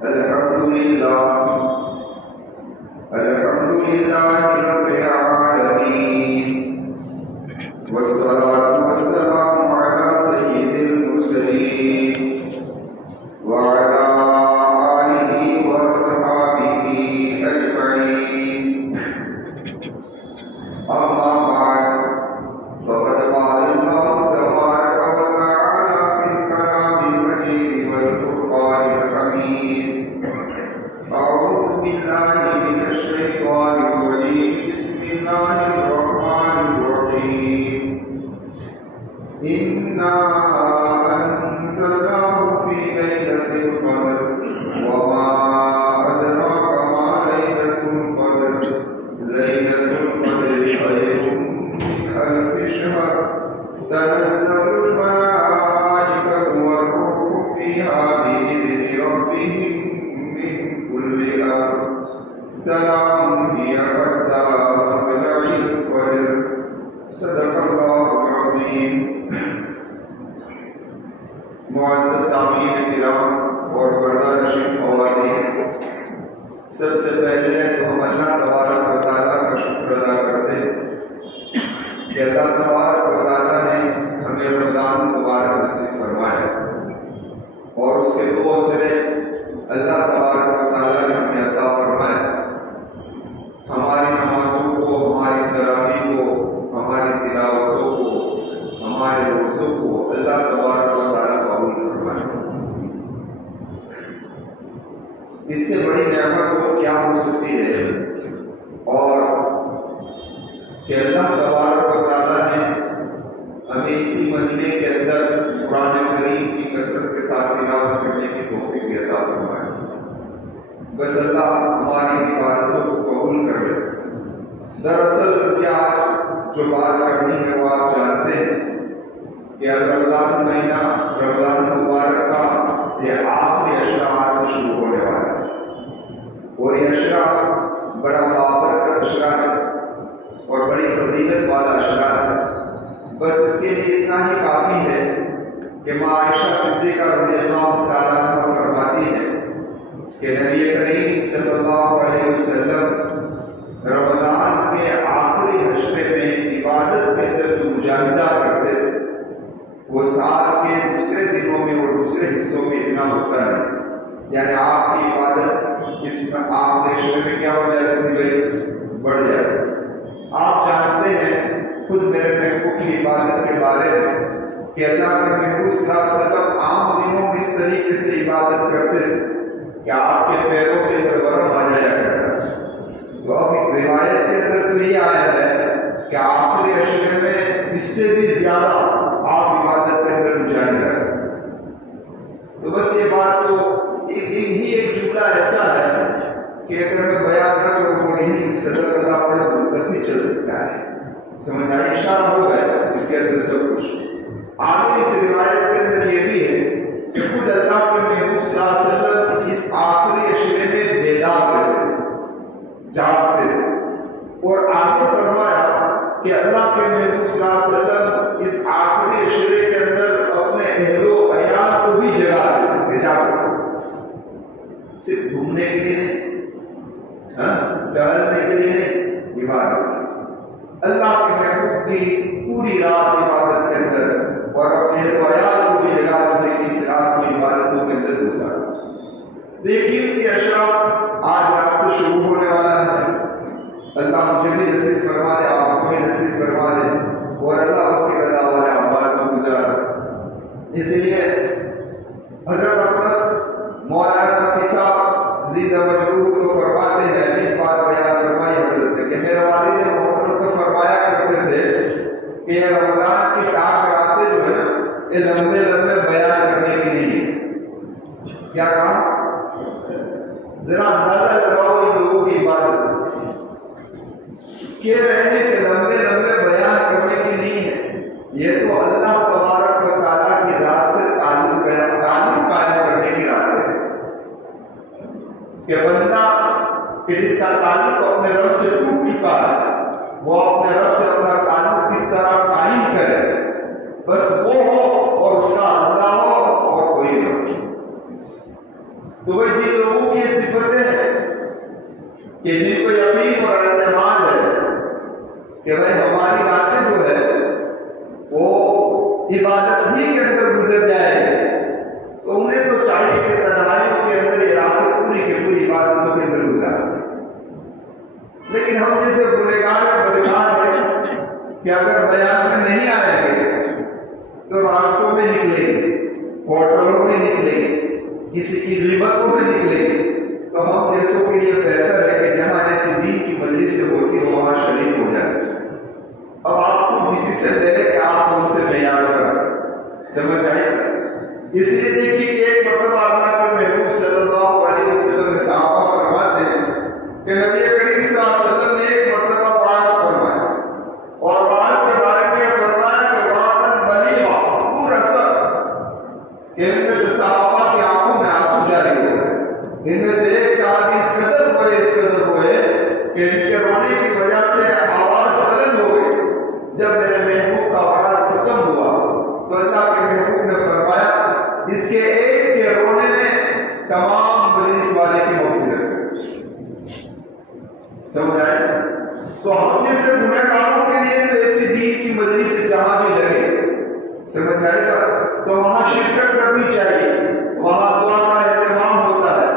الحمد لله رب العالمين والصلاة والسلام على سيد المرسلين وعلى آله وصحبه أجمعين أما بعد فقد قال الله تبارك وتعالى في الكلام المجيد والفرقان الحميد أعوذ بالله من الشيطان الرجيم بسم الله الرحمن الرحيم إنا أنزلناه في ليلة القدر وما أدراك ما ليلة القدر ليلة القدر خير من ألف شهر تنزل الملائكة والروح فيها بإذن ربهم من كل أمر سلام هي حتى مطلع الفجر صدق الله العظيم. معزز سامعین کرام اور پردہ نشین خواتین، سب سے پہلے تو ہم اللہ تبارک و تعالیٰ کا شکر ادا کرتے ہیں کہ اللہ تبارک و تعالیٰ نے ہمیں رمضان مبارک نصیب فرمایا اور اس کے دو سرے اللہ تبارک و تعالیٰ نے ہمیں عطا فرمایا. ہماری نمازوں کو، ہماری تراویح کو، ہماری تلاوتوں کو، ہمارے روزوں کو اللہ تبارک و تعالیٰ قبول فرمائے. اس سے بڑی نعمت کو کیا ہو سکتی ہے؟ اور کہ اللہ تبارک و تعالیٰ نے ہمیں اسی مہینے کے اندر قرآن کریم کی کثرت کے ساتھ تلاوت کرنے کی توفیق بھی عطا فرمائے. بس اللہ ہماری عبادتوں کو قبول کر لے. دراصل کیا جو بات کرنی ہے وہ آپ جانتے ہیں کہ رمضان مہینہ، رمضان مبارک کا یہ آخری اشرا آج سے شروع ہونے والا ہے اور یہ اشرا بڑا بابرکت اشرا ہے اور بڑی فضیلت والا اشرا ہے. بس اس کے لیے اتنا ہی کافی ہے کہ ماں عائشہ صدیقہ رضی اللہ تعالیٰ عنہ فرماتی ہے کہ نبی کریم صلی اللہ علیہ وسلم رمضان کے آخری ہفتے میں عبادت کے اندر جو مجاہدہ کرتے تھے وہ سال کے دوسرے دنوں میں اور دوسرے حصوں میں اتنا ہوتا ہے. یعنی آپ کی عبادت اس میں آخری ہفتے میں کیا ہو جاتی ہے بھائی؟ بڑھ جاتی. آپ جانتے ہیں خود میرے محبوب کی عبادت کے بارے میں کہ اللہ کے محبوب صلی اللہ علیہ وسلم عام دنوں میں اس طریقے سے عبادت کرتے تھے کہ آپ کے پیروں کے اندر ورم آ جایا کرتا ہے. تو اب روایت کے اندر تو یہ آیا ہے کہ آخری اشرے میں اس سے بھی زیادہ آپ عبادت کے اندر مجاہد رہے. تو بس یہ بات تو ایک جملہ ایسا ہے کہ اگر میں بیان نہ کروں وہ نہیں صدر اللہ پڑھ دوں تک بھی چل سکتا ہے. سمجھ آئی؟ اشارہ ہو گیا اس کے اندر سب کچھ. آگے اس روایت کے اندر یہ بھی ہے کہ خود اللہ کے محبوب صلی اللہ علیہ وسلم اس آخری اشرے میں بیدار رہتے تھے، جاگتے تھے. اور آگے فرمایا کہ اللہ کے محبوب صلی اللہ علیہ وسلم اس آخری اشرے کے اندر اپنے اہل و عیال کو بھی جگا دیتے تھے. جاگو صرف گھومنے کے لیے نہیں، ٹہلنے کے لیے نہیں، عبادت. اللہ کے محبوب کی پوری رات عبادت کے اندر اور اپنے اہل و عیال کو بھی جگا دینے کی اس رات کو عبادتوں کے اندر گزارا. تو یہ قیمتی اشرا آج رات سے شروع ہونے والا ہے. اللہ مجھے بھی نصیب فرما دے، آپ کو بھی نصیب فرما دے اور اللہ اس کے رضا والے اعمال کو گزارے. اس لیے حضرت اقدس مولانا تقی صاحب زیدہ وجوہ تو فرماتے ہیں، ایک بات بیان فرمائی حضرت کہ میرے والد محترم تو فرمایا کرتے تھے کہ یہ رمضان کی ٹاک راتیں جو ہے یہ لمبے لمبے بیان کرنے کی نہیں ہے. کیا کہا؟ ذرا اندازہ لگاؤ ان لوگوں کی عبادت. کہہ رہے ہیں کہ لمبے لمبے بیان کرنے کی نہیں ہے، یہ تو اللہ تبارک و تعالیٰ کی ذات سے تعلق قائم کرنے کی رات ہے کہ بندہ کہ جس کا تعلق اپنے رب سے ٹوٹ چکا ہے وہ اپنے رب سے اپنا تعلق کس طرح قائم کرے. بس وہ ہو اور اس کا اللہ ہو اور کوئی نہ. تو وہ جن لوگوں یہ صفتیں ہیں کہ جن کو یقین اور اعتماد ہے کہ بھائی ہماری راتیں جو ہے وہ عبادت ہی کے اندر گزر جائے گی، تو انہیں تو چاہیے کہ تنہائیوں کے اندر یہ راتیں پوری کی پوری عبادتوں کے اندر گزاریں۔ لیکن ہم جیسے گنہگار اور بدکار ہیں کہ اگر بیان میں نہیں آئیں گے تو راستوں میں نکلیں گے، ہوٹلوں میں نکلیں گے، کسی کی غیبتوں میں نکلیں گے، تو ہم جیسوں کے لیے بہتر ہے کہ جہاں ایسی دین کی مجلسیں ہوتی ہو وہاں شریک ہو جانا چاہیے۔ اب آپ کو کسی سے لے لے کہ آپ کون سے معیار پر سمجھ آئے گا۔ اس لیے دیکھیے کہ ایک مرتبہ اللہ کے محبوب صلی اللہ علیہ وسلم نے صحابہ فرماتے ہیں کہ نبی کریم صلی اللہ علیہ وسلم نے ایک مرتبہ واعظ فرمایا اور واعظ کے بارے میں فرمایا کہ وعدن بلیغا پورا سب کہ ان میں سے صحابہ کی آنکھوں میں آنسو جاری ہو گئے۔ ان میں سے ایک صحابی اس قدر ہوئے کہ ان کے رونے کی وجہ سے آواز بلند ہو گئی۔ جب میرے محبوب کا واعظ ختم ہوا تو اللہ کے محبوب نے فرمایا اس کے ایک کے رونے نے تمام مجلس والے کی مغفرت کر۔ سمجھ آئے؟ تو ہم جیسے گنہگاروں کے لیے تو ایسی دین کی مجلس جہاں بھی لگے، سمجھ آئے گا، تو وہاں شرکت کرنی چاہیے، وہاں دعا کا اہتمام ہوتا ہے۔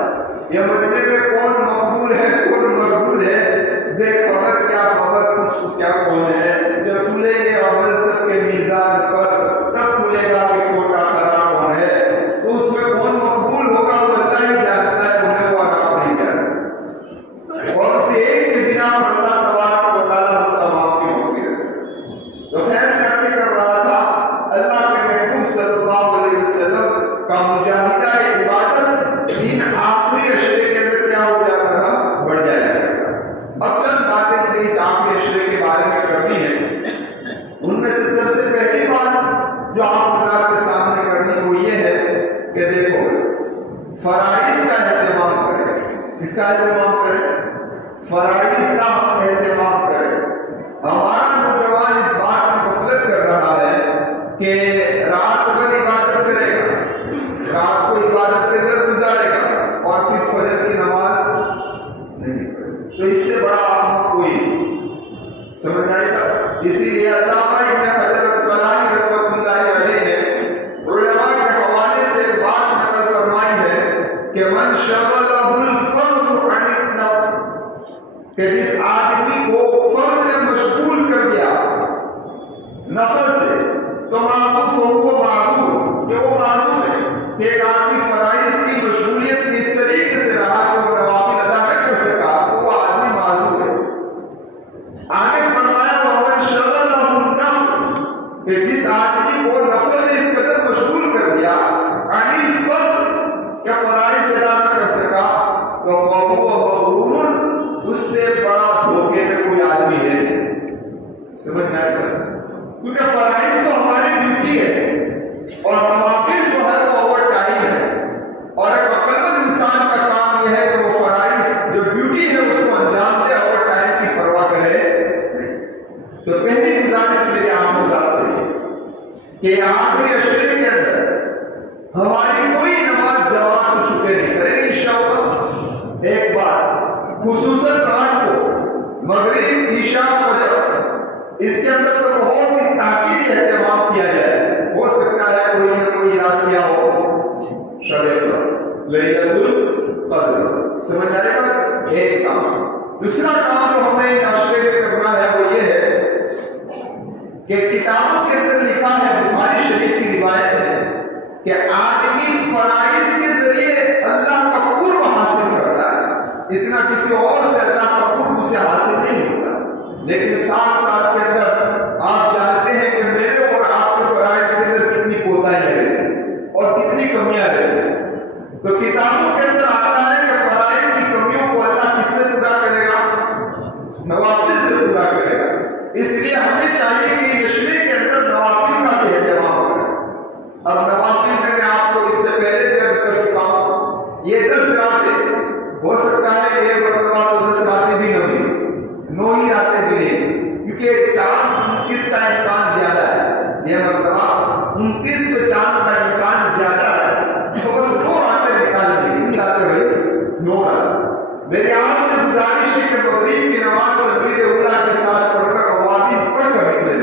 یہ مجمع میں کون مقبول ہے کون مردود ہے بے خبر کیا خبر کچھ کیا کون ہے۔ جب کھلے گے عمل سب کے میزان پر تب کھلے گا کہ کوٹا خرا کون ہے۔ تو اس میں کون مقبول ہوگا وہ اللہ ہی جانتا ہے، انہیں وہ آپ نہیں جانتا۔ اور اسے ایک کے بنا پر اللہ تبارک و تعالیٰ تمام کی مغفرت۔ تو خیر کیا کر رہا تھا، اللہ کے محبوب صلی اللہ علیہ وسلم کا مجاہدہ عبادت ان آخری اشرے کے اندر کیا ہو جاتا تھا، بڑھ جایا کرتا۔ اب چند باتیں مجھے اس آخری اشرے کے بارے میں کرنی ہے۔ ان میں سے سب سے پہلی بات جو آپ اللہ کے سامنے کرنی وہ یہ ہے کہ دیکھو فرائض کا اہتمام کریں۔ کس کا اہتمام کریں؟ فرائض کا ہم اہتمام کریں۔ ہمارا نوجوان اس بات کی غفلت کر رہا ہے کہ رات بھر عبادت کرے گا، رات کو عبادت کے اندر گزارے گا اور پھر فجر کی نماز نہیں پڑھے، تو اس سے بڑا آپ کوئی سمجھ آئے گا۔ اسی لیے علامہ ابن حجر اسقلانی رحمۃ اللہ علیہ نے علماء کے حوالے سے ایک بات نقل فرمائی ہے کہ من شغلہ الفرد عن النفل، کہ جس آدمی کو فرد نے مشغول کر دیا نفل سے تو معروف ہو وہ معذور، کہ وہ معذور ہے کہ ایک آدمی فرائض کی مشغولیت کی اس طریقے سے رہا کہ وہ نوافل ادا نہ کر سکا تو وہ آدمی معذور ہے۔ آگے فرمایا وَمَنْ شَغَلَهُ النَّفْلُ، کہ جس آدمی کو نفل نے اس قدر مشغول کر دیا عَنِ الْفَرْضِ، کہ فرائض ادا نہ کر سکا، تو فَهُوَ مَغْرُورٌ، اس سے بڑا دھوکے میں کوئی آدمی ہے نہیں۔ سمجھ میں آئے گا، کیونکہ فرائض تو ہماری ڈیوٹی ہے اور نوافل جو ہے وہ اوور ٹائم ہے، اور ایک عقلمند انسان کا کام یہ ہے کہ وہ فرائض جو ڈیوٹی ہے اس کو انجام دے، اوور ٹائم کی پرواہ کرے۔ تو پہلی گزارش میری آپ اللہ سے کہ آخری اشرے کے اندر ہماری کوئی نماز جماعت سے چھوٹے نہیں کریں گے انشاءاللہ۔ ایک بار خصوصاً رات کو مغرب عشاء فجر اس کے اندر تو بہت ہی تاکیدی اہتمام کیا جائے۔ ہو سکتا ہے کوئی نہ کوئی رات کیا ہو شب قدر لیلۃ القدر، سمجھ آئے گا، ایک کام۔ دوسرا کام جو ہمیں اس عشرے میں کرنا ہے وہ یہ ہے کہ کتابوں کے اندر لکھا ہے، بخاری شریف کی روایت ہے کہ آدمی فرائض کے ذریعے اللہ کا قرب حاصل کرتا ہے، اتنا کسی اور سے اللہ کا قرب اسے حاصل نہیں ہوتا۔ لیکن 7 سال کے اندر آپ جانتے ہیں کہ میرے اور آپ کے فرائض کے اندر کتنی کوتاہیاں رہتی ہیں اور کتنی کمیاں رہتی ہیں۔ تو کتابوں کے اندر آتا ہے کہ فرائض کی کمیوں کو اللہ کس سے پورا کرے گا؟ نوافل سے پورا کرے گا۔ اس لیے ہمیں چاہیے کہ عشرے کے اندر نوافل کا بھی اہتمام کریں۔ اب نوافل میں آپ کو اس سے پہلے درج کر چکا ہوں، یہ 10 راتیں ہو سکتا ہے کہ ایک مرتبہ تو 10 راتیں بھی نہ ملیں، 9 ہی راتیں ملیں، کیونکہ چاند 29 کا امکان زیادہ ہے۔ یہ مرتبہ 29 کے چاند کا امکان زیادہ ہے، تو بس 2 راتیں نکال لیں۔ میرے آپ سے گزارش ہے کہ مغرب کی نماز تکبیر اولیٰ کے ساتھ پڑھ کر اوابین پڑھ کر نکلیں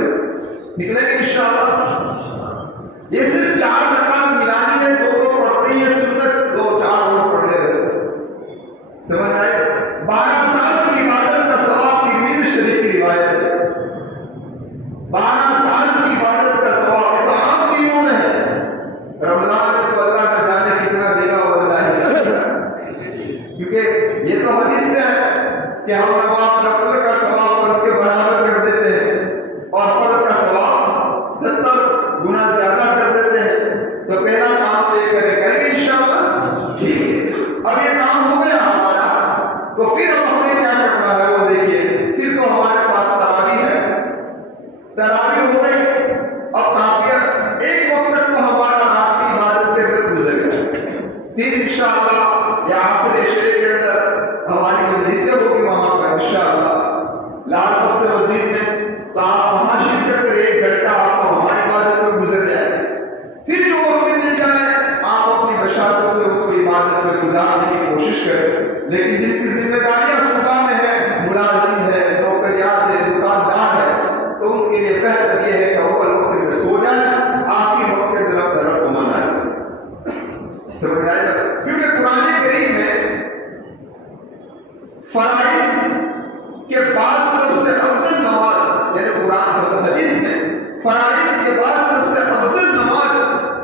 گے انشاءاللہ۔ یہ صرف 4 رکعت ملانی ہے، 2 پڑھتے ہی ہے سنت، 2-4 اور پڑھ لے بس، سمجھ آئے؟ 12 سال کی عبادت کا ثواب ترمذی شریف کی روایت ہے۔ 12 سال کی عبادت کا ثواب، یہ تو عام دنوں میں ہے، رمضان میں تو اللہ کا جانے کتنا دے گا وہ اللہ ہی جانتا ہے، کیونکہ یہ تو حدیث سے ہے کہ ہم نماز نفل کا ثواب فرض کے برابر کر دیتے ہیں اور فرض کا ثواب 70 گنا زیادہ کر دیتے ہیں۔ تو پہلا کام یہ کریں گے انشاءاللہ، ٹھیک ہے۔ اب یہ کام ہو گیا ہمارا، تو پھر اب ہمیں کیا کرنا ہے وہ دیکھیے۔ پھر تو ہمارے پاس تراویح ہے، تراویح ہو گئی، اب کافی ایک وقت تک تو ہمارا رات کی عبادت کے اندر گزر گیا۔ پھر انشاءاللہ یا آخر عشرے کے اندر ہماری مجلسیں ہوگی وہاں پر انشاءاللہ لال بخت مسجد میں، تو آپ وہاں شرکت کریں، 1 گھنٹہ آپ کو ہماری عبادت میں گزر جائے۔ پھر جو وقت مل جائے آپ اپنی بشاشت سے اس کو عبادت میں گزارنے کی کوشش کریں۔ لیکن جن کی ذمہ داریاں صبح میں ہے، ملازم ہے، نوکریات ہے، دکاندار ہے، تو ان کے لیے بہتر یہ ہے کہ اول وقت میں سو جائیں، آخری وقت کے اندر طرف کو منائیں۔ سمجھ آئے گا؟ کیونکہ قرآن کریم میں فرائض کے بعد سب سے افضل نماز، یعنی قرآن حدیث میں فرائض کے بعد سب سے افضل نماز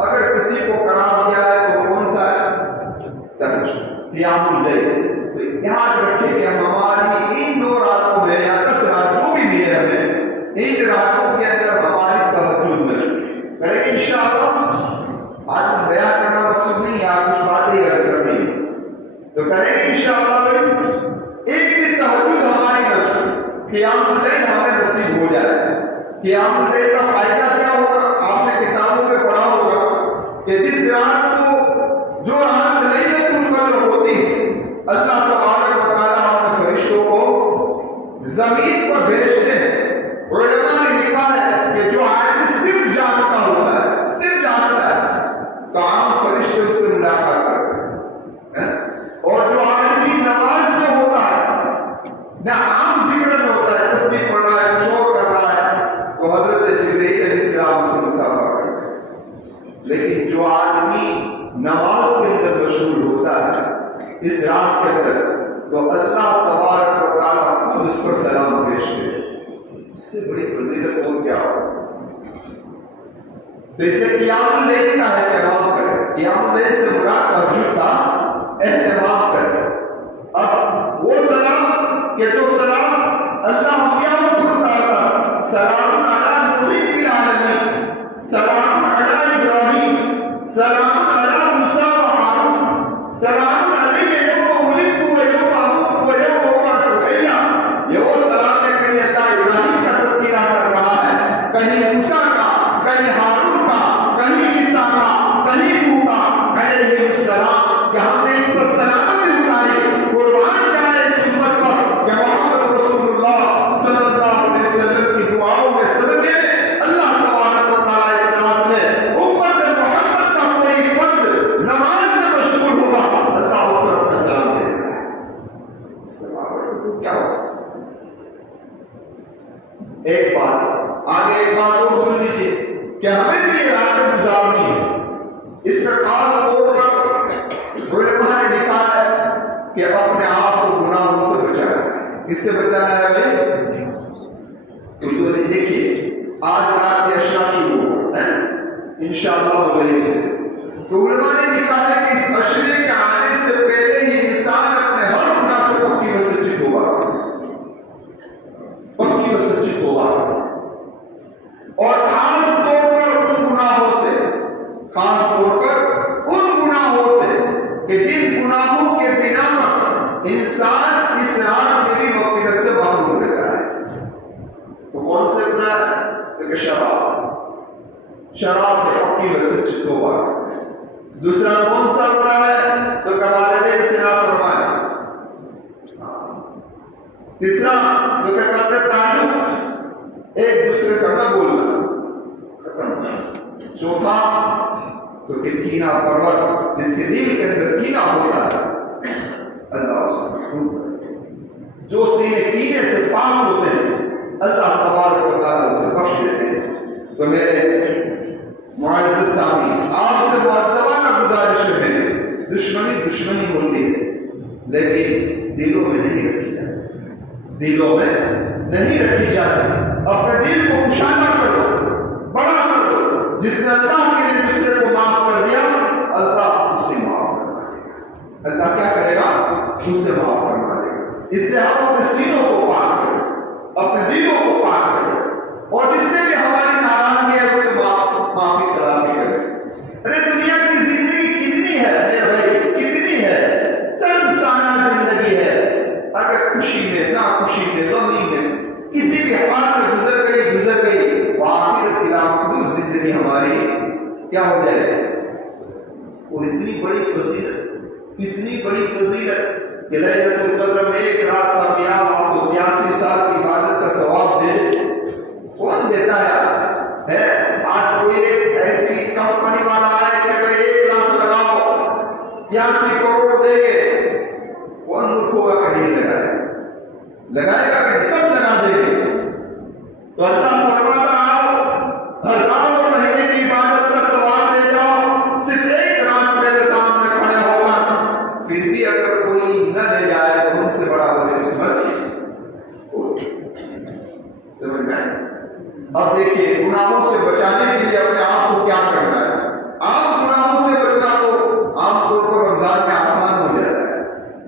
اگر کسی کو قرار دیا ہے تو کون سا ہے؟ تہجد، قیام اللیل۔ تو یاد رکھیں کہ ہماری ان 2 راتوں میں یا 10 رات جو بھی ملے ہمیں، ان راتوں کے اندر ہماری تہجد میں کریں گے انشاءاللہ۔ آج بیان کرنا مقصود نہیں ہے، آپ کچھ باتیں عرض کرنی ہے تو کریں گے انشاءاللہ بھائی۔ ایک بھی تہجد ہماری نصیب، قیام اللیل ہمیں نصیب ہو جائے۔ قیام اللیل کا فائدہ کیا ہوگا؟ آپ نے کتابوں میں پڑھا ہوگا کہ جس رات کو، جو رات لیلۃ القدر ہوتی ہے، اللہ تبارک و تعالیٰ اپنے فرشتوں کو زمین پر بھیجتے ہیں۔ علماء نے لکھا ہے کہ جو آدمی صرف جانتا ہوتا ہے، صرف جانتا ہے، تو عام فرشتے اس سے ملاقات کرتے ہیں، اور جو آدمی نماز میں ہوتا ہے، نہ عام ذکر میں ہوتا ہے، تسبیح پڑھ رہا ہے، چور کر رہا ہے، تو حضرت جبرائیل علیہ السلام سے مصافحہ کرتے ہیں۔ لیکن جو آدمی نماز کے اندر مشغول ہوتا ہے اس رات کے اندر، تو اللہ تبارک و تعالیٰ خود اس پر سلام پیش کرے۔ اس سے بڑی فضیلت اور کیا ہو؟ تو اس لیے قیام اللیل کا اہتمام کریں۔ قیام اللیل سے مراد تہجد کا اہتمام کریں۔ اب وہ سلام کہ جو سلام اللہ انبیاء کو کرتا تھا، سلام علی نوح فی العالمین، سلام علی ابراہیم، سلام علی موسیٰ و ہارون، سلام علی یوم ولدت و یوم اموت و یوم ابعث حیا۔ یہ وہ سلام ہے کہ اللہ ابراہیم کا تذکرہ کر رہا ہے، کہیں موسیٰ کا، کہیں ہارون کا، کہیں عیسیٰ کا، کہیں نوح کا علیہ السلام، کہ ہم نے ان پر سلامتی اتاری۔ قربان جائے اس امت پر کہ محمد رسول اللہ صلی اللہ علیہ وسلم کی دعاؤں میں صدقے اللہ تبارک و تعالیٰ اس رات میں امت محمد کا کوئی فرد نماز میں مشغول ہوگا، اللہ اس پر اپنا سلام دے گا۔ اس کے بعد تو کیا ہو سکتا؟ ایک بات آگے، ایک بات اور سن لیجیے کہ ہمیں بھی یہ راتیں گزارنی ہے۔ اس میں خاص طور پر علماء نے لکھا ہے کہ اپنے آپ کو گناہوں سے بچانا۔ کس سے بچانا ہے بھائی؟ تو دیکھیے آج رات کے اشرا شروع ہو انشاءاللہ مغرب سے، تو علماء نے لکھا ہے کہ اس اشرے کے آنے سے پہلے ہی انسان اپنے ہر گناہ سے پکی و سچی توبہ کرے، پکی و سچی توبہ کرے، اور خاص طور پر ان گناہوں سے، خاص طور پر ان گناہوں سے کہ جن گناہوں کے بنا پر انسان اس رات میں بھی مغفرت سے محروم رہتا ہے۔ وہ کون سے گناہ ہے؟ کہ شراب سے پکی و سچی توبہ۔ دوسرا کون سا گناہ ہے؟ تو کہ والدین سے نافرمانی۔ تیسرا تو کہ قطع تعلق، ایک دوسرے کا نہ بولنا۔ چوتھا تو کہ کینہ پرور، جس کے دل کے اندر کینہ ہوتا ہے، اللہ اس کو دشمنی دشمنی ہوتی ہے، لیکن دلوں میں نہیں رکھی جاتی، دلوں میں نہیں رکھی جاتی۔ اپنے دل کو کشادہ کرو، بڑا کرو۔ جس نے اللہ کے لیے دوسرے کو معاف کر دیا، اللہ اسے معاف فرما دے گا۔ اللہ کیا کرے گا؟ اسے معاف فرما دے گا۔ اس لیے ہم اپنے سینوں کو پاک کریں، اپنے دلوں کو پاک کریں، اور جس سے بھی ہماری ناراضگی ہے اسے معافی تلافی کریں۔ ارے دنیا کی زندگی کتنی ہے میرے بھائی، کتنی ہے؟ چند سالہ زندگی ہے۔ اگر خوشی میں، ناخوشی میں، غمی میں، کسی بھی حال میں گزر گئی، وہ آخر تلاوت زندگی ہماری کیا ہو جائے؟ اور اتنی بڑی فضیلت، اتنی بڑی فضیلت کہ لیلۃ القدر میں ایک رات کامیاب آپ کو 83 سال کی عبادت کا ثواب دے دے۔ کون دیتا ہے آج؟ آج کوئی ایک ایسی کمپنی والا ہے کہ بھائی 1 لاکھ لگاؤ 83 کروڑ دے گے، کون ملک ہوگا کہ نہیں لگائے گا کہ سب لگا دے گے؟ تو اللہ فرماتا آؤ 1000 مہینے کی عبادت کا ثواب لے جاؤ، صرف 1 رات میرے سامنے کھڑے ہوگا، پھر بھی اگر کوئی نہ لے جائے تو ان سے بڑا بدقسمت سمجھ میں۔ اب دیکھیے گناہوں سے بچانے کے لیے اپنے آپ کو کیا کرنا ہے۔ عام گناہوں سے بچنا تو عام طور پر رمضان میں آسان ہو جاتا ہے،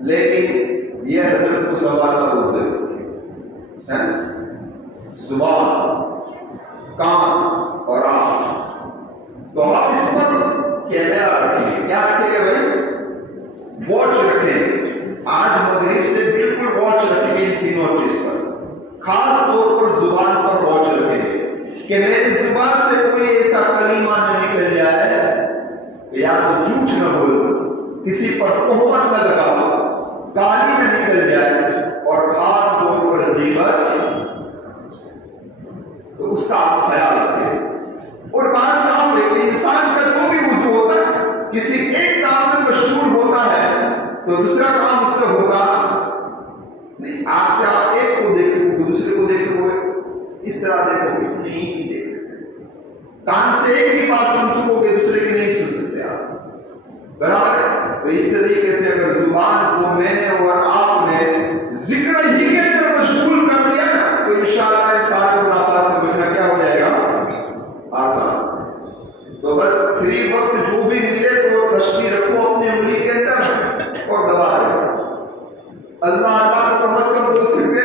لیکن یہ حضرت کو سنبھالنا بہت ضروری ہے۔ زبان، کان اور آنکھ، تو آپ اس پر کیمرہ رکھیں۔ کیا رکھیں گے بھائی؟ واچ رکھیں۔ آج مغرب سے بالکل واچ رکھیں گے ان تینوں چیز پر، خاص طور پر زبان پر واچ رکھیں گے کہ میری زبان سے کوئی ایسا کلمہ نہ نکل جائے، یا تو جھوٹ نہ بولو، کسی پر تہمت نہ لگاؤ، گالی نہ نکل جائے، اور خاص طور پر غیبت، تو اس کا آپ خیال رکھیں۔ اور بات صاف ہے کہ انسان کا جو بھی وضو ہوتا ہے، کسی ایک کام میں مشغول ہوتا ہے تو دوسرا کام اس سے ہوتا نہیں۔ آپ سے آپ ایک کو دیکھ سکو، دوسرے کو دیکھ سکو، اس طرح دیکھو نہیں دیکھ سکتے۔ کان سے ایک کی بات سن سکو گے، دوسرے کی نہیں سن سکتے آپ، برابر ہے؟ تو اس طریقے سے اگر زبان کو میں نے اور آپ نے ذکر ہی کے اندر مشغول کر دیا نا، تو انشاءاللہ اس سارے منافعات سے بچنا کیا ہو جائے گا؟ آسان۔ تو بس فری وقت جو بھی ملے تو تسبیح رکھو اپنی انگلی کے اندر اور دبا دو۔ اللہ اللہ کو کم از کم بول سکتے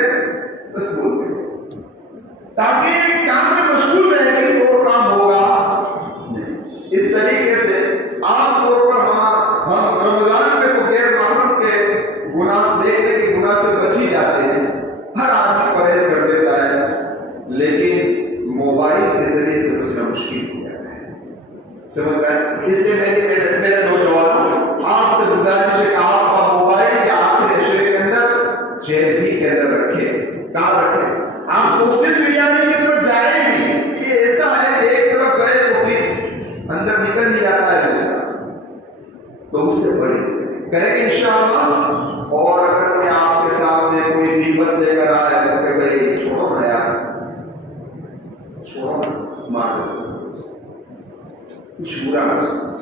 بس بولتے، تاکہ کام میں مشغول رہے گی تو وہ کام ہوگا۔ اس طریقے سے عام طور پر ہم رمضان میں تو غیر محرم کے گناہ دیکھنے کے گناہ سے بچ ہی جاتے ہیں، ہر آدمی پرہیز کر دیتا ہے، لیکن موبائل کے ذریعے سے بچنا مشکل ہو جاتا ہے، سمجھ گئے؟ اس لیے میرے نوجوانوں آپ سے گزارش ہے کہ آپ کا موبائل یا آخر عشرے کے اندر جیب بھی کے اندر رکھیں۔ کہاں رکھیں؟ آپ سوشل میڈیا کی طرف جائیں نہیں، یہ ایسا ہے کہ ایک طرف گئے تو پھر اندر نکل ہی جاتا ہے دوسرا، تو اس سے پرہیز کریں گے انشاءاللہ۔ اور اگر کوئی آپ کے سامنے کوئی غیبت لے کر آئے تو کہ بھائی چھوڑو نا یار، چھوڑو معذرت، کچھ برا نہ سنو،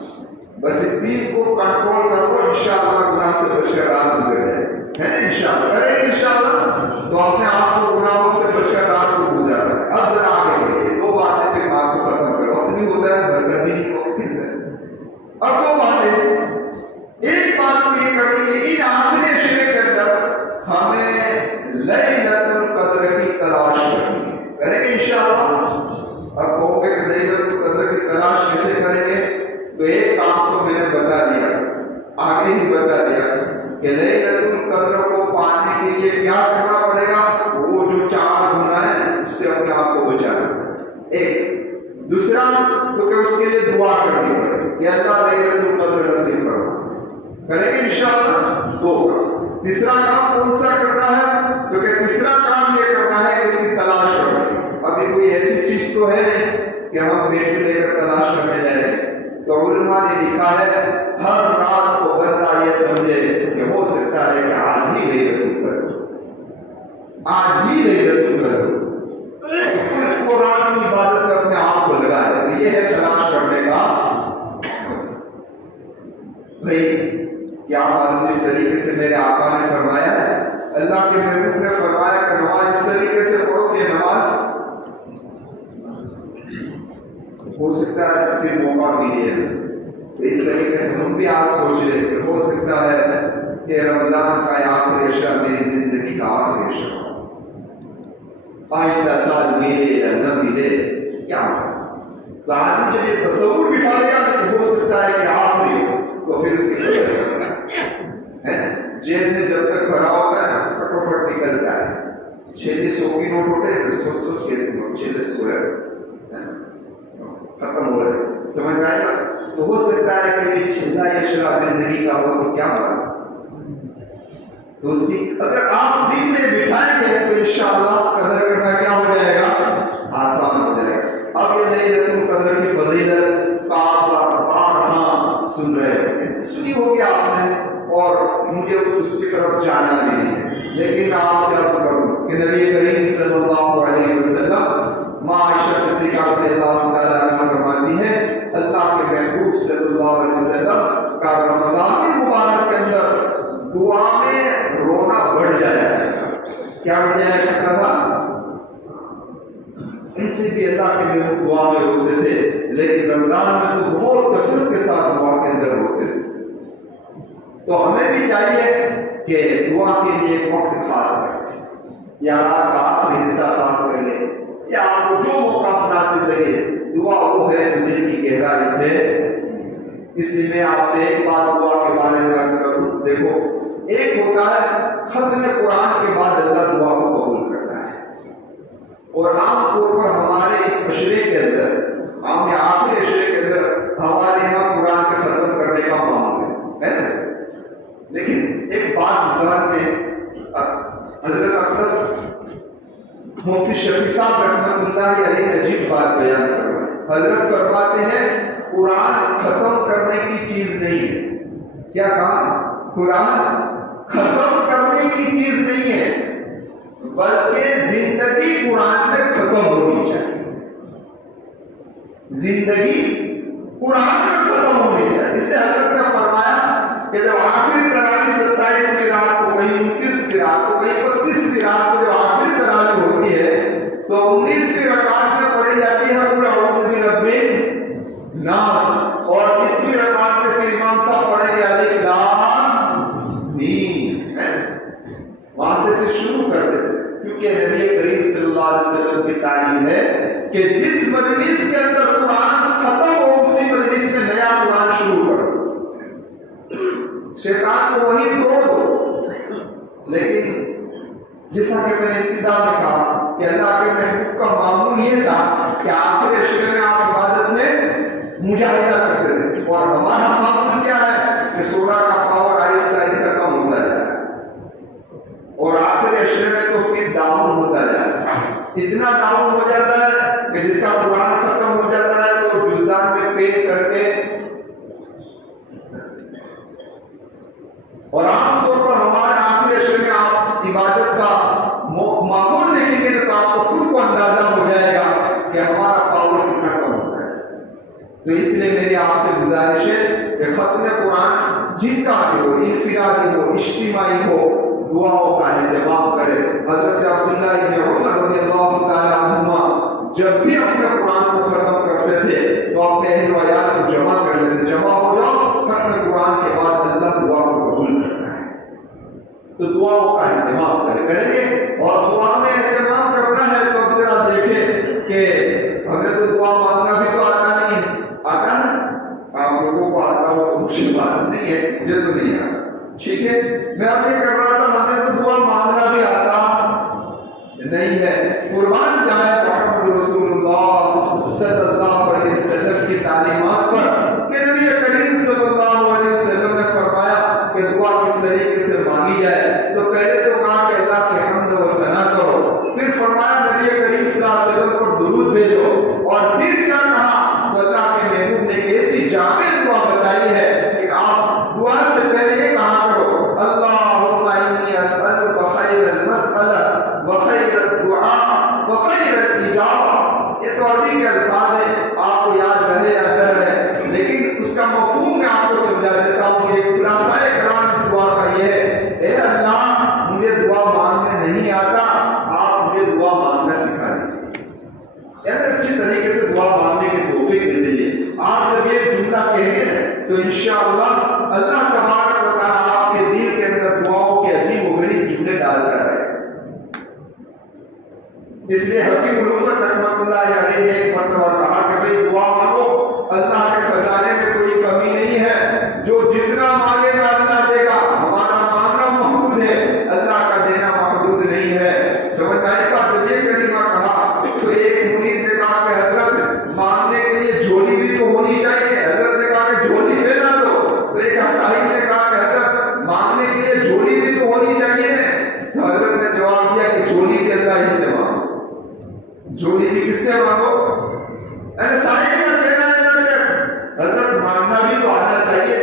بس دین کو کنٹرول کرو، انشاءاللہ گناہ سے بچ کر آپ گزر جائے ہے انشاءاللہ، کریں گے انشاءاللہ، تو اپنے آپ کو گناہوں سے بچ کر آپ کو گزار۔ اب ذرا آگے بڑھیے، 2 باتیں پھر بات کو ختم کرو، وقت بھی ہوتا ہے، برکت بھی نہیں وقت ملتا ہے۔ اب 2 باتیں، ایک بات کو یہ کریں کہ ان آخری عشرے کے اندر ہمیں لیلۃ القدر کی تلاش کرنی ہے، کریں گے انشاءاللہ۔ اب کہو گے کہ لیلۃ القدر کی تلاش کیسے کریں گے؟ تو ایک کام تو میں نے بتا دیا، آگے ہی بتا دیا کہ لیلۃ القدر کو پانے کے لیے کیا کرنا پڑے گا؟ وہ جو 4 گناہ ہیں اس سے اپنے آپ کو بچانا، ایک۔ دوسرا تو کہ اس کے لیے دعا کرنی پڑے کہ اللہ لیلۃ القدر نصیب کرو، کریں گے انشاءاللہ 2۔ تیسرا کام کون سا کرنا ہے؟ تو کہ تیسرا کام یہ کرنا ہے کہ اس کی تلاش کرنی۔ ابھی کوئی ایسی چیز تو ہے نہیں کہ ہم بیٹ لے کر تلاش کرنے جائیں، تو علماء نے لکھا ہے ہر رات کو بندہ یہ سمجھے کہ ہو سکتا ہے کہ آج ہی لیلۃ القدر، آج ہی لیلۃ القدر، قرآن کی عبادت میں اپنے آپ کو لگائے۔ یہ ہے تلاش کرنے کا بھائی کیا معلوم اس طریقے سے میرے آقا نے فرمایا ہے؟ اللہ کے محبوب نے فرمایا کہ نماز اس طریقے سے پڑھو کہ نماز ہو سکتا ہے پھر موقع ملے، تو اس طریقے سے ہم بھی آج سوچ لیں کہ ہو سکتا ہے کہ رمضان کا آخری عشرہ میری زندگی کا آخری عشرہ، آئندہ سال ملے یا نہ ملے کیا؟ تو آدمی جب یہ تصور بٹھا لے گا کہ ہو سکتا ہے کہ آخری ہو، تو پھر اس کی قدر ہے نا، جیب میں جب تک بھرا ہوتا ہے نا فٹوفٹ نکلتا ہے، 4600 کی نوٹ ہوتے ہیں، سوچ سوچ کے استعمال 4600 ہے ختم ہو رہے، سمجھ میں آئے گا؟ تو ہو سکتا ہے کہ یہ چھلا یا شلا زندگی کا ہو تو کیا ہوا، تو اس کی اگر آپ دل میں بٹھائیں گے تو انشاءاللہ قدر کرنا کیا ہو جائے گا، آسان ہو جائے گا۔ اب یہ لیلۃ القدر کی فضیلت کا آپ بارہا سن رہے ہیں، سنی ہوگی آپ نے، اور مجھے اس کی طرف جانا بھی نہیں ہے، لیکن آپ سے عرض کروں کہ نبی کریم صلی اللہ علیہ وسلم ماں عائشہ صدیقہ رضی اللہ تعالیٰ عنہ فرماتی ہے اللہ کے محبوب صلی اللہ علیہ وسلم کا رمضان مبارک کے اندر دعا میں رونا بڑھ جایا کیا بڑھ جایا کرتا تھا؟ ایسے بھی اللہ کے محبوب دعا میں روتے تھے، لیکن رمضان میں تو بہت کثرت کے ساتھ دعا کے اندر روتے تھے۔ تو ہمیں بھی چاہیے کہ دعا کے لیے ایک وقت خاص کریں، یا رات کا آخری حصہ خاص کر لیں، یا آپ کو جو موقع مناسب لگے، دعا وہ ہے جو دل کی گہرائی سے۔ اس لیے میں آپ سے ایک بات دعا کے بارے میں عرض کروں، دیکھو ایک ہوتا ہے ختم قرآن کے بعد اللہ دعا کو قبول کرتا ہے، اور عام طور پر ہمارے اس مشرے کے اندر، عام یا آخری مشرے کے اندر ہمارے یہاں قرآن کے ختم کرنے کا معمول ہے نا؟ لیکن ایک بات ذہن میں، حضرت اقدس مفتی شفیع صاحب رحمۃ اللہ علیہ عجیب بات بیان کر رہے ہیں۔ حضرت فرماتے ہیں قرآن ختم کرنے کی چیز نہیں ہے۔ کیا کہا؟ قرآن ختم کرنے کی چیز نہیں ہے، بلکہ زندگی قرآن میں ختم ہونی چاہیے، زندگی قرآن میں ختم ہونی چاہیے۔ اس لیے حضرت نے فرمایا کہ جب آخری تراویح 27 کی رات کو، کہیں 29 کی رات کو، کہیں 25 کی رات کو جب آخری تراویح ہوتی ہے تو 19ویں رکعت میں پڑھی جاتی ہے قل اعوذ برب الناس، اور 20ویں رکعت میں پھر امام صاحب پڑھیں گے الف لام میم، وہاں سے پھر شروع کر دیتے، کیونکہ نبی کریم صلی اللہ علیہ وسلم کی تعلیم ہے کہ جس مجلس کے اندر قرآن ختم ہو اسی مجلس میں نیا قرآن شروع کرو، شیطان کو وہی توڑ دو۔ لیکن جیسا کہ میں نے ابتدا میں کہا کہ اللہ کے محبوب کا معمول یہ تھا کہ آخر عشرے میں آپ عبادت میں مجاہدہ کرتے تھے، اور ہمارا معمول کیا ہے کہ سورہ کا پاور آہستہ آہستہ کم ہوتا جائے، اور آخر عشرے میں تو پھر ڈاؤن ہوتا جائے، اتنا ڈاؤن ہو جاتا ہے کہ جس کا قرآن ختم ہو جاتا ہے تو جزدان میں پیک کر کے، اور عام طور پر ہمارے آخری عشرے میں آپ عبادت کا معمول دیکھیں گے تو آپ کو خود کو اندازہ ہو جائے گا کہ ہمارا پاور کتنا کم ہوتا ہے۔ تو اس لیے میری آپ سے گزارش ہے کہ ختم قرآن جن کا بھی ہو، انفرادی ہو، اجتماعی ہو، دعاؤں کا اہتمام کرے۔ حضرت عبداللہ ابن عمر رضی اللہ تعالیٰ عنہما جب بھی اپنے قرآن کو ختم کرتے تھے تو اپنے اہل و عیال کو جمع کر لیتے، جمع ہو جاؤ، ختم قرآن کے بعد اللہ دعا کو قبول کرتا ہے، تو دعاؤں کا اہتمام کریں گے۔ اور دعا میں اہتمام کرنا ہے تو اب ذرا دیکھیں کہ ہمیں تو دعا مانگنا بھی تو آتا نہیں، آتا نا؟ آپ لوگوں کو آتا ہو تو مشکل بات نہیں ہے، مجھے تو نہیں آتا، ٹھیک ہے؟ میں اب یہ کر رہا تھا ہمیں تو دعا مانگنا بھی آتا نہیں ہے۔ قربان جائے محمد رسول اللہ صلی اللہ علیہ وسلم کی تعلیمات پر کہ نبی کریم صلی اللہ علیہ وسلم نے فرمایا کہ دعا کس طریقے سے مانگی جائے، تو پہلے تو کہا کہ اللہ کے حمد و ثنا کرو، پھر فرمایا نبی کریم صلی اللہ علیہ وسلم پر درود بھیجو، اور پھر کیا کہا؟ تو اللہ کے محبوب نے ایسی جامع دعا بتائی ہے کہ آپ دعا سے پہلے یہ کہا کرو اللہم انی اسألک خیر المسألہ وخیر الدعاء وخیر الاجابہ۔ یہ تو عربی کے الفاظ ہیں، آپ کو یاد رہے یا نہ رہے، لیکن اس کا مفہوم میں آپ کو سمجھا دیتا ہوں۔ یہ خلاصہ کلام اس لیے حکیم علومت رحمۃ اللہ علیہ نے ایک مرتبہ کہا کہ بھائی دعا مانگو، اللہ کے خزانے میں کوئی کمی نہیں ہے، جو جتنا مانگے گا اللہ دے گا۔ ہمارا مانگنا محدود ہے، اللہ کا دینا محدود نہیں ہے۔ سمجھ آئے گا؟ جب یہ کلمہ کہا تو ایک مرید نے کہا کہ حضرت مانگنے کے لیے جھولی بھی تو ہونی چاہیے۔ حضرت نے کہا کہ جھولی پھیلا دو۔ تو ایک صاحب نے کہا کہ حضرت مانگنے کے لیے جھولی بھی تو ہونی چاہیے نا۔ تو حضرت نے جواب دیا کہ جھولی بھی اللہ ہی سے مانگو، جھولی بھی کس سے مانگو؟ صاحب کا کہنا ہے کہ حضرت مانگنا بھی تو آنا چاہیے۔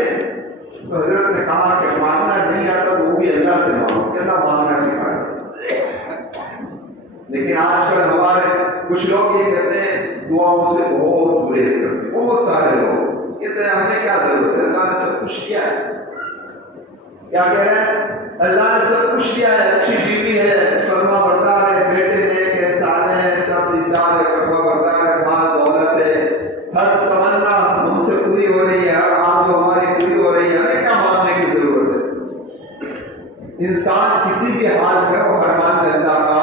تو حضرت نے کہا کہ مانگنا نہیں آتا تو وہ بھی اللہ سے مانگو، کہ اللہ مانگنا سکھا دے۔ لیکن آج کل ہمارے کچھ لوگ یہ کہتے ہیں دعاؤں سے بہت گریز کرتے ہیں، بہت سارے لوگ کہتے ہیں ہمیں کیا ضرورت ہے، اللہ نے سب کچھ کیا ہے۔ کیا کہہ رہے ہیں؟ اللہ نے سب کچھ کیا ہے، اچھی بیوی ہے، فرما بردار ہے، بیٹے نیک ہے، صالح ہیں، سب دیندار ہے، فرما بردار ہے، مال دولت ہے، ہر تمنا ہم سے پوری ہو رہی ہے، ہر آرزو ہماری پوری ہو رہی ہے، ہمیں کیا مانگنے کی ضرورت ہے؟ انسان کسی بھی حال میں ہو، ہر حال میں اللہ کا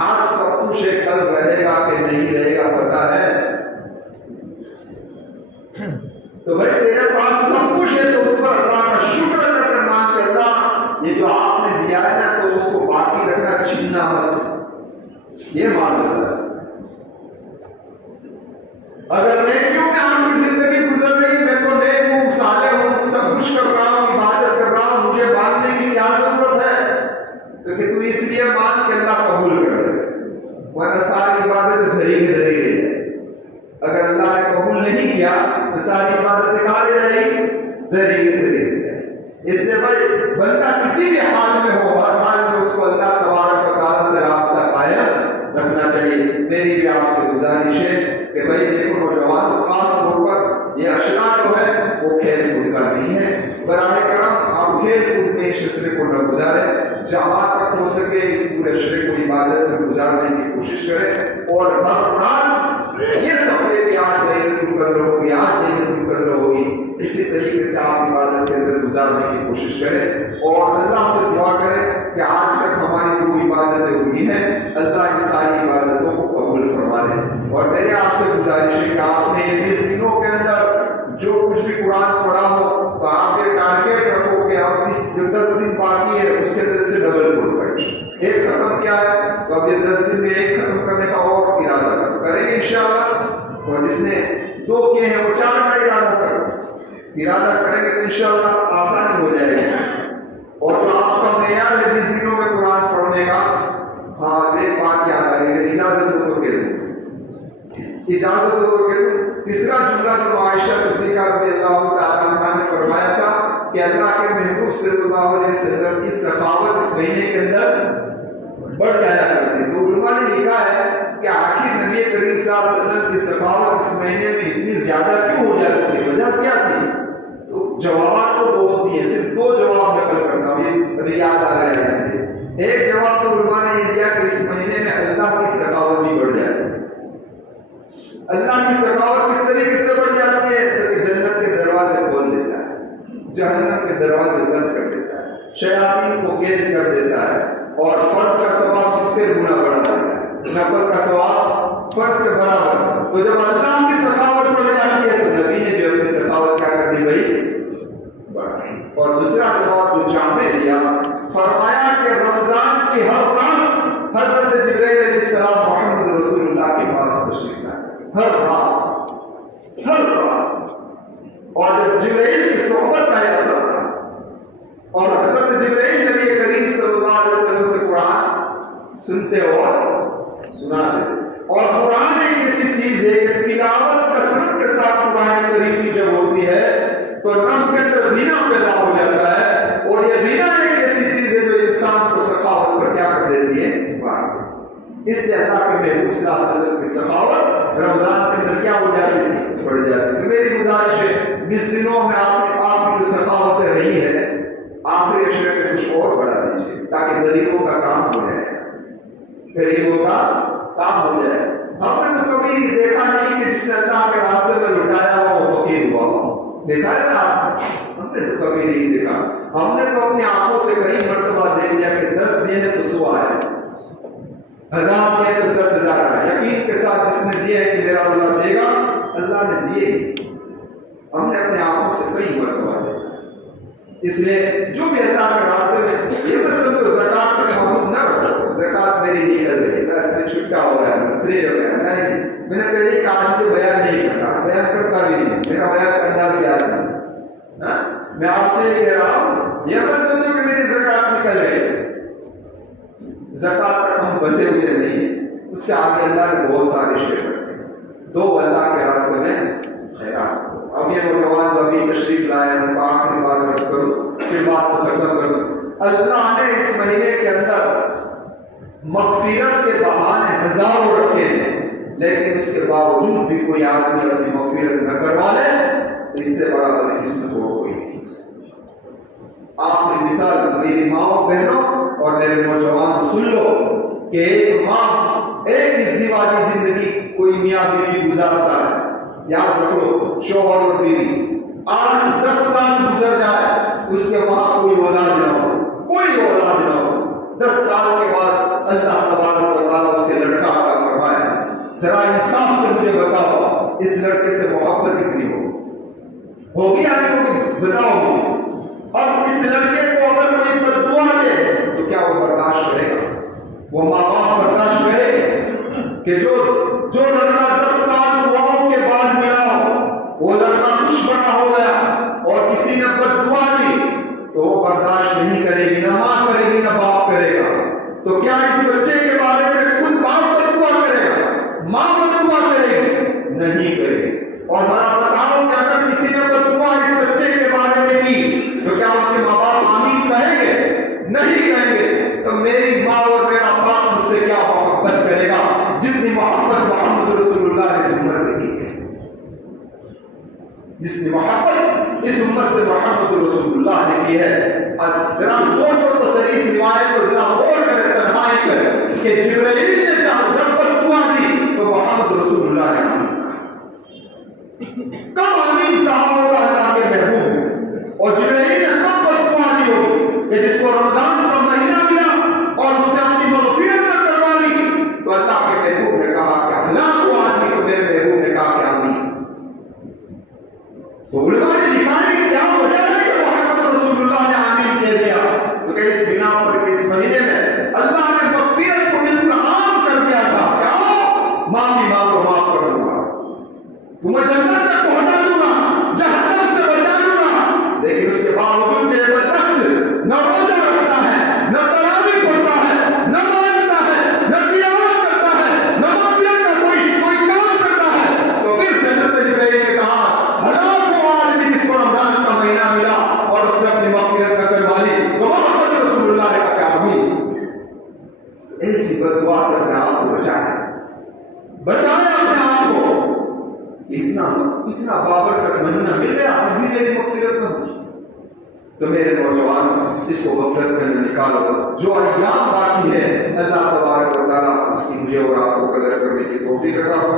آج سب کچھ ہے، کل رہے گا کہ نہیں رہے گا پتہ ہے؟ تو بھائی تیرے پاس سب کچھ ہے تو اس پر اللہ کا شکر ادا کرنا کہ اللہ یہ جو آپ نے دیا ہے نا تو اس کو باقی رکھنا، چھیننا مت، یہ مان اللہ سے۔ اگر نیکیوں میں آپ کی زندگی گزر رہی، میں تو نیک ہوں، صالح ہوں، سب کچھ کر رہا ہوں، عبادت کر رہا ہوں، مجھے ماننے کی کیا ضرورت ہے؟ تو کہ تو اس لیے مان کے اللہ قبول کر لے، ورنہ ساری عبادت دھری کی دھری رہی ہے۔ اگر اللہ نے قبول نہیں کیا تو ساری عبادتیں کہاں رہ جائے گی؟ دھری کی دھری۔ اس لیے بھائی بندہ کسی بھی حال میں ہو، ہر حال میں اس کو اللہ تبارک و تعالیٰ سے رابطہ قائم رکھنا چاہیے۔ میری بھی آپ سے گزارش ہے کہ بھائی دیکھو نوجوان خاص طور پر یہ اشرا جو ہے وہ کھیل کود کا نہیں ہے، براہ کرم آپ کھیل کود میں اس اشرے کو نہ گزاریں، جہاں تک ہو سکے اس پورے اشرے کو عبادت میں گزارنے کی کوشش کریں، اور ہر رات یہ سمجھے کہ آج لیلۃ القدر ہوگی، آج لیلۃ القدر ہوگی، اسی طریقے سے آپ عبادت کے اندر گزارنے کی کوشش کریں، اور اللہ سے دعا کریں کہ آج تک ہماری جو عبادتیں ہوئی ہیں اللہ ان ساری عبادتوں کو قبول فرما لے۔ اور میرے آپ سے گزارش ہے کہ آپ نے 20 دنوں کے اندر جو کچھ بھی قرآن پڑھا ہو تو آپ یہ ٹارگیٹ رکھو کہ اب اس جو 10 دن باقی ہے اس کے اندر سے ڈبل پڑھ پڑے۔ ایک ختم کیا ہے تو اب یہ 10 دن میں ایک ختم کرنے کا اور ارادہ کریں گے انشاءاللہ، اور جس نے 2 کیے ہیں وہ 4 کا ارادہ کریں گے تو انشاءاللہ آسان ہو جائے گا۔ اور جو آپ کا معیار ہے 20 دنوں میں قرآن پڑھنے کا، ہاں ایک بات یاد آ رہی ہے، اجازت ہو تو کہہ دوں، اجازت ہو تو کہہ دوں۔ تیسرا جملہ جو عائشہ صدیقہ رضی اللہ تعالیٰ عنہا نے فرمایا تھا کہ اللہ کے محبوب صلی اللہ علیہ وسلم کی سخاوت اس مہینے کے اندر بڑھ جایا کرتی، تو علماء نے لکھا ہے کہ آخر نبی کریم صلی اللہ علیہ وسلم کی سخاوت اس مہینے میں اتنی زیادہ کیوں ہو جاتی تھی، وجہ کیا تھی؟ تو جوابات تو بہت ہی ہیں، صرف 2 جواب نقل کرتا ہوں، ابھی یاد آ گیا ہے اس لیے۔ ایک جواب تو علماء نے یہ دیا کہ اس مہینے میں اللہ کی سخاوت بھی بڑھ جاتی ہے۔ اللہ کی سخاوت کس طریقے سے بڑھ جاتی ہے؟ کہ جنت کے دروازے کھول دیتا ہے، جہنم کے دروازے بند کر دیتا ہے، شیاطین کو قید کر دیتا ہے، اور فرض کا ثواب 70 گنا بڑھا دیتا ہے، نفل کا ثواب فرض کے برابر۔ تو جب اللہ کی سخاوت بڑھ جاتی ہے تو نبی نے بھی اپنی سخاوت کیا کر دی بھائی؟ بڑھائی۔ اور دوسرا جواب جو جامع دیا، فرمایا کہ رمضان کی ہر رات حضرت جبرائیل علیہ السلام محمد رسول اللہ کے پاس تشریف لائے، ہر رات، ہر رات۔ اور جب جبرائیل کی صحبت کا اثر تھا، اور حضرت جبرائیل نبی کریم صلی اللہ علیہ وسلم سے قرآن سنتے اور سناتے، اور قرآن ایک ایسی چیز ہے کہ تلاوت کثرت کے ساتھ قرآن کریم کی جب ہوتی ہے تو نفس کے اندر غنا پیدا ہو جاتا ہے، اور یہ غنا ایک ایسی چیز ہے جو انسان کو سخاوت پر کیا کر دیتی ہے؟ بار دیتی۔ اس لیے اللہ کے محبوب صلی اللہ علیہ وسلم کی سخاوت رمضان کے اندر کیا ہو جاتی تھی؟ بڑھ جاتی تھی۔ میری گزارش ہے 20 دنوں میں آپ کی جو سخاوتیں رہی ہے آخری اشرے میں کچھ اور بڑھا دیجیے تاکہ غریبوں کا کام ہو جائے، غریبوں کا کام ہو جائے۔ ہم نے تو کبھی دیکھا نہیں کہ جس نے اللہ کے راستے میں لٹایا ہوا وہ فقیر ہوا، دیکھا ہے نا آپ؟ ہم نے تو کبھی نہیں دیکھا۔ ہم نے تو اپنی آنکھوں سے کئی مرتبہ دیکھ لیا کہ 10 دینے تو 100 آئے، 1000 دیے تو 10,000 یقین کے ساتھ جس نے دیے ہے کہ میرا اللہ دے گا، اللہ نے دیے۔ ہم نے اپنے آنکھوں سے کئی مرتبہ دے، اس لیے جو بھی اللہ کے راستے میں یہ تو سمجھو زکات کا حکم نہ ہو، زکات میری نکل گئی، میں اس میں چھٹا ہو گیا، میں فری ہو گیا، نہیں، میں نے پہلے ہی کہا مجھے بیان نہیں کرتا، بیان کرتا بھی نہیں، میرا بیان کا انداز کیا ہے، میں آپ سے یہ کہہ رہا ہوں یہ مت سمجھو کہ میری زکات نکل گئی، زکات تک ہم بندے ہوئے نہیں، اس سے آگے اللہ نے بہت سارے اسٹیپ رکھے، دو اللہ کے راستے میں خیرات۔ اب یہ نوجوان جو ابھی تشریف لائے ان کو آخری بات عرض کروں پھر بات کو ختم کروں۔ اللہ نے اس مہینے کے اندر مغفرت کے بہانے ہزاروں رکھے ہیں، لیکن اس کے باوجود بھی کوئی آدمی اپنی مغفرت نہ کروا لے تو اس سے بڑا بدقسمت ہو کوئی نہیں۔ آخری مثال میری ماؤں بہنوں اور میرے نوجوان سن لو کہ ایک ماں ایک ازدواجی زندگی کوئی میاں بیوی گزارتا ہے، یاد رکھو شوہر اور بیوی 8-10 سال گزر جائے اس کے وہاں کوئی اولاد نہ ہو، کوئی اولاد نہ ہو، 10 سال کے بعد اللہ تبارک و تعالیٰ اس کے لڑکا عطا فرمائے۔ ذرا انصاف سے مجھے بتاؤ اس لڑکے سے محبت کتنی ہوگی یا نہیں ہوگی؟ بتاؤ۔ اب اس لڑکے کو اگر کوئی بددعا دے تو کیا وہ برداشت کرے گا؟ وہ ماں باپ برداشت کرے گا کہ جو لڑکا 10 سال دعاؤں کے بعد ملا ہو وہ لڑکا خوش بنا ہو گیا اور کسی نے بددعا دی تو وہ برداشت نہیں کرے گی، نہ ماں کرے گی نہ باپ کرے گا۔ تو کیا اس بچے کے بارے میں خود باپ بددعا کرے گا، ماں بددعا کرے گی؟ نہیں کرے گی۔ اور میں بتاؤں کہ اگر کسی نے بددعا اس بچے کے بارے میں کی تو کیا اس کے ماں باپ آمین کہیں گے؟ نہیں کہیں گے۔ تو میری ماں اور میرا باپ مجھ سے کیا محبت کرے گا جتنی محبت محمد رسول اللہ نے اس امت سے کی ہے، جس نے محبت اس امت سے محمد رسول اللہ نے کی ہے۔ ذرا سوچو تو صحیح اس روایت کو ذرا غور کرے، تنہائی کرے کہ جبرائیل نے جب بددعا دی تو محمد رسول اللہ نے آمین کب آمین کہا ہوگا اللہ کے محبوب، اور جبرائیل نے کب بددعا دی ہوگی کہ جس کو رمضان کا مہینہ ملا اور اس نے اپنی مغفرت نہ کروا لی تو اللہ کے محبوب نے کہا کہ اللہ کو آدمی کو میرے محبوب نے کہا کہ آمین۔ تو علماء نے لکھا ہے کہ کیا وجہ ہے کہ محمد رسول اللہ نے آمین کہہ دیا؟ تو کہ اس بنا پر کہ اس مہینے میں اللہ نے مغفرت کو بالکل عام کر دیا تھا، کیا معافی مانگو معاف کر دوں گا، تمہیں جنت تک پہنچا دوں گا، جہنم سے بچا دوں گا۔ لیکن اس کے باوجود کہ بدبخت نہ روزہ رکھتا ہے، نہ تراویح پڑھتا ہے، نہ مانتا ہے، نہ تلاوت کرتا ہے، نہ مغفرت کا کوئی کام کرتا ہے، تو پھر جنت جبرائیل نے کہا ہلاک ہو آدمی جس کو رمضان کا مہینہ ملا اور اس نے اپنی مغفرت نہ کروا لی۔ تو محمد رسول اللہ نے کہا کہ آمین۔ ایسی بددعا سے اپنے آپ کو بچائے اپنے آپ کو۔ اتنا بابرکت مہینہ مل گیا اب بھی میری مغفرت نہ ہوئی، تو میرے نوجوان اس کو غفلت میں نکالو۔ جو ایام باقی ہے اللہ تبارک و تعالیٰ اس کی مجھے اور آپ کو قدر کرنے کی توفیق عطا فرمائے۔